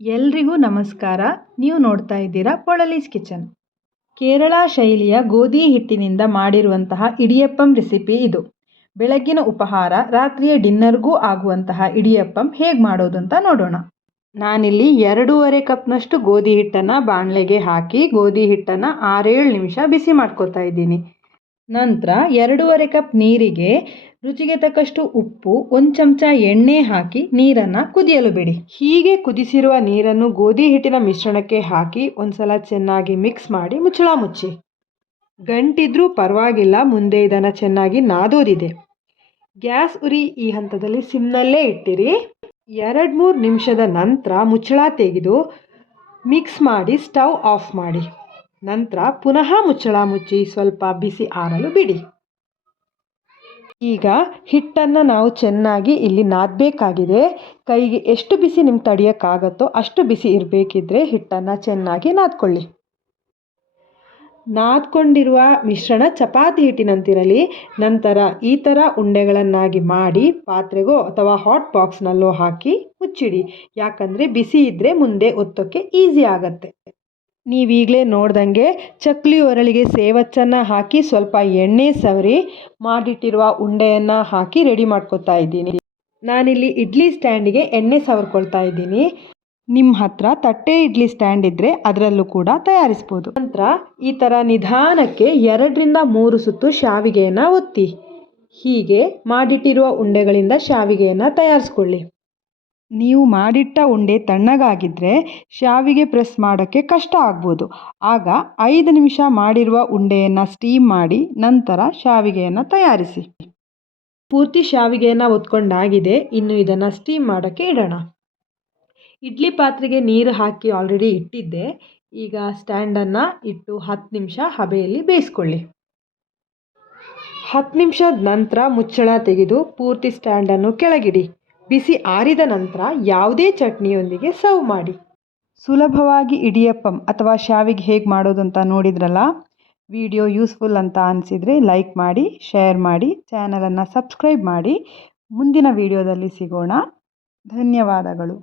ಎಲ್ರಿಗೂ ನಮಸ್ಕಾರ. ನೀವು ನೋಡ್ತಾ ಇದ್ದೀರಾ ಪೊಳಲೀಸ್ ಕಿಚನ್. ಕೇರಳ ಶೈಲಿಯ ಗೋಧಿ ಹಿಟ್ಟಿನಿಂದ ಮಾಡಿರುವಂತಹ ಇಡಿಯಪ್ಪಂ ರೆಸಿಪಿ ಇದು. ಬೆಳಗ್ಗಿನ ಉಪಹಾರ, ರಾತ್ರಿಯ ಡಿನ್ನರ್ಗೂ ಆಗುವಂತಹ ಇಡಿಯಪ್ಪಂ ಹೇಗೆ ಮಾಡೋದು ಅಂತ ನೋಡೋಣ. ನಾನಿಲ್ಲಿ 2.5 ಕಪ್ನಷ್ಟು ಗೋಧಿ ಹಿಟ್ಟನ್ನು ಬಾಣಲೆಗೆ ಹಾಕಿ ಗೋಧಿ ಹಿಟ್ಟನ್ನು 6-7 ನಿಮಿಷ ಬಿಸಿ ಮಾಡ್ಕೊತಾ ಇದ್ದೀನಿ. ನಂತರ 2.5 ಕಪ್ ನೀರಿಗೆ ರುಚಿಗೆ ತಕ್ಕಷ್ಟು ಉಪ್ಪು, 1 ಚಮಚ ಎಣ್ಣೆ ಹಾಕಿ ನೀರನ್ನು ಕುದಿಯಲು ಬಿಡಿ. ಹೀಗೆ ಕುದಿಸಿರುವ ನೀರನ್ನು ಗೋಧಿ ಹಿಟ್ಟಿನ ಮಿಶ್ರಣಕ್ಕೆ ಹಾಕಿ ಒಂದ್ಸಲ ಚೆನ್ನಾಗಿ ಮಿಕ್ಸ್ ಮಾಡಿ ಮುಚ್ಚಳ ಮುಚ್ಚಿ. ಗಂಟಿದ್ರೂ ಪರವಾಗಿಲ್ಲ, ಮುಂದೆ ಇದನ್ನು ಚೆನ್ನಾಗಿ ನಾದೋದಿದೆ. ಗ್ಯಾಸ್ ಉರಿ ಈ ಹಂತದಲ್ಲಿ ಸಿಮ್ನಲ್ಲೇ ಇಟ್ಟಿರಿ. 2-3 ನಿಮಿಷದ ನಂತರ ಮುಚ್ಚಳ ತೆಗೆದು ಮಿಕ್ಸ್ ಮಾಡಿ ಸ್ಟವ್ ಆಫ್ ಮಾಡಿ. ನಂತರ ಪುನಃ ಮುಚ್ಚಳ ಮುಚ್ಚಿ ಸ್ವಲ್ಪ ಬಿಸಿ ಆರಲು ಬಿಡಿ. ಈಗ ಹಿಟ್ಟನ್ನು ನಾವು ಚೆನ್ನಾಗಿ ಇಲ್ಲಿ ನಾದಬೇಕಾಗಿದೆ. ಕೈಗೆ ಎಷ್ಟು ಬಿಸಿ ನಿಮ್ಗೆ ತಡೆಯೋಕ್ಕಾಗತ್ತೋ ಅಷ್ಟು ಬಿಸಿ ಇರಬೇಕಿದ್ರೆ ಹಿಟ್ಟನ್ನು ಚೆನ್ನಾಗಿ ನಾದ್ಕೊಳ್ಳಿ. ನಾದ್ಕೊಂಡಿರುವ ಮಿಶ್ರಣ ಚಪಾತಿ ಹಿಟ್ಟಿನಂತಿರಲಿ. ನಂತರ ಈ ಥರ ಉಂಡೆಗಳನ್ನಾಗಿ ಮಾಡಿ ಪಾತ್ರೆಗೋ ಅಥವಾ ಹಾಟ್ ಬಾಕ್ಸ್ನಲ್ಲೋ ಹಾಕಿ ಮುಚ್ಚಿಡಿ. ಯಾಕಂದರೆ ಬಿಸಿ ಇದ್ದರೆ ಮುಂದೆ ಒತ್ತೋಕ್ಕೆ ಈಸಿ ಆಗುತ್ತೆ. ನೀವೀಗಲೇ ನೋಡ್ದಂಗೆ ಚಕ್ಲಿ ಒರಳಿಗೆ ಸೇವಚ್ಚನ್ನು ಹಾಕಿ ಸ್ವಲ್ಪ ಎಣ್ಣೆ ಸವರಿ ಮಾಡಿಟ್ಟಿರುವ ಉಂಡೆಯನ್ನು ಹಾಕಿ ರೆಡಿ ಮಾಡ್ಕೊತಾ ಇದ್ದೀನಿ. ನಾನಿಲ್ಲಿ ಇಡ್ಲಿ ಸ್ಟ್ಯಾಂಡಿಗೆ ಎಣ್ಣೆ ಸವರ್ಕೊಳ್ತಾ ಇದ್ದೀನಿ. ನಿಮ್ಮ ಹತ್ರ ತಟ್ಟೆ ಇಡ್ಲಿ ಸ್ಟ್ಯಾಂಡ್ ಇದ್ದರೆ ಅದರಲ್ಲೂ ಕೂಡ ತಯಾರಿಸ್ಬೋದು. ನಂತರ ಈ ಥರ ನಿಧಾನಕ್ಕೆ 2-3 ಸುತ್ತು ಶಾವಿಗೆಯನ್ನು ಒತ್ತಿ. ಹೀಗೆ ಮಾಡಿಟ್ಟಿರುವ ಉಂಡೆಗಳಿಂದ ಶಾವಿಗೆಯನ್ನು ತಯಾರಿಸ್ಕೊಳ್ಳಿ. ನೀವು ಮಾಡಿಟ್ಟ ಉಂಡೆ ತಣ್ಣಗಾಗಿದ್ದರೆ ಶಾವಿಗೆ ಪ್ರೆಸ್ ಮಾಡೋಕ್ಕೆ ಕಷ್ಟ ಆಗ್ಬೋದು. ಆಗ 5 ನಿಮಿಷ ಮಾಡಿರುವ ಉಂಡೆಯನ್ನು ಸ್ಟೀಮ್ ಮಾಡಿ ನಂತರ ಶಾವಿಗೆಯನ್ನು ತಯಾರಿಸಿ. ಪೂರ್ತಿ ಶಾವಿಗೆಯನ್ನು ಒತ್ಕೊಂಡಾಗಿದೆ. ಇನ್ನು ಇದನ್ನು ಸ್ಟೀಮ್ ಮಾಡೋಕ್ಕೆ ಇಡೋಣ. ಇಡ್ಲಿ ಪಾತ್ರೆಗೆ ನೀರು ಹಾಕಿ ಆಲ್ರೆಡಿ ಇಟ್ಟಿದ್ದೆ. ಈಗ ಸ್ಟ್ಯಾಂಡನ್ನು ಇಟ್ಟು 10 ನಿಮಿಷ ಹಬೆಯಲ್ಲಿ ಬೇಯಿಸ್ಕೊಳ್ಳಿ. 10 ನಿಮಿಷದ ನಂತರ ಮುಚ್ಚಳ ತೆಗೆದು ಪೂರ್ತಿ ಸ್ಟ್ಯಾಂಡನ್ನು ಕೆಳಗಿಡಿ. ಬಿಸಿ ಆರಿದ ನಂತರ ಯಾವುದೇ ಚಟ್ನಿಯೊಂದಿಗೆ ಸರ್ವ್ ಮಾಡಿ. ಸುಲಭವಾಗಿ ಇಡಿಯಪ್ಪಂ ಅಥವಾ ಶಾವಿಗೆ ಹೇಗೆ ಮಾಡೋದು ಅಂತ ನೋಡಿದ್ರಲ್ಲ. ವಿಡಿಯೋ ಯೂಸ್ಫುಲ್ ಅಂತ ಅನಿಸಿದರೆ ಲೈಕ್ ಮಾಡಿ, ಶೇರ್ ಮಾಡಿ, ಚಾನಲನ್ನು ಸಬ್ಸ್ಕ್ರೈಬ್ ಮಾಡಿ. ಮುಂದಿನ ವಿಡಿಯೋದಲ್ಲಿ ಸಿಗೋಣ. ಧನ್ಯವಾದಗಳು.